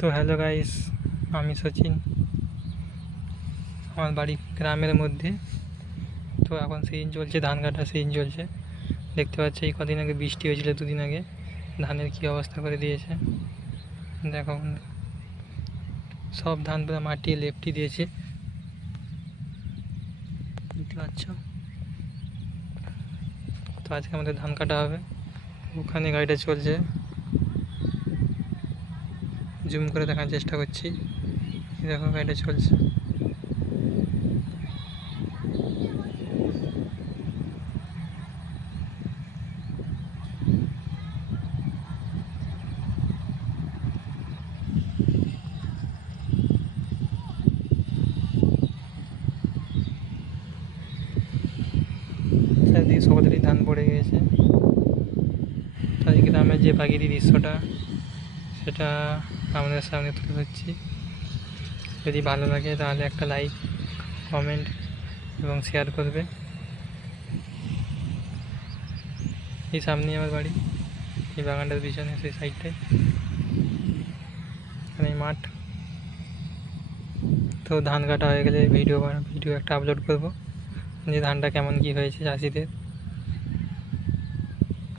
তো hello guys, আমি সচিন। আমার বাড়ি গ্রামের মধ্যে। তো এখন সিজন চলছে, ধান কাটার সিজন চলছে। দেখতে পাচ্ছি এই কদিন আগে বৃষ্টি হয়েছিল, দুদিন আগে ধানের কী অবস্থা করে দিয়েছে দেখো। সব ধান পুরো মাটি লেপটি দিয়েছে, দেখতে পাচ্ছ। তো আজকে আমাদের ধান কাটা হবে, ওখানে গাড়িটা চলছে, জুম করে দেখার চেষ্টা করছি। দেখো গাড়িটা চলছে। চারিদিকে সকলেরই ধান পড়ে গিয়েছে। তাই গ্রামের যে প্রাকৃতিক দৃশ্যটা সেটা আমাদের সামনে তুলে ধরছি। যদি ভালো লাগে তাহলে একটা লাইক, কমেন্ট এবং শেয়ার করবে। এই সামনেই আমার বাড়ি, এই বাগানটার পিছনে সেই সাইডটায় এই মাঠ। তো ধান কাটা হয়ে গেলে ভিডিও একটা আপলোড করব যে ধানটা কেমন কী হয়েছে চাষিদের।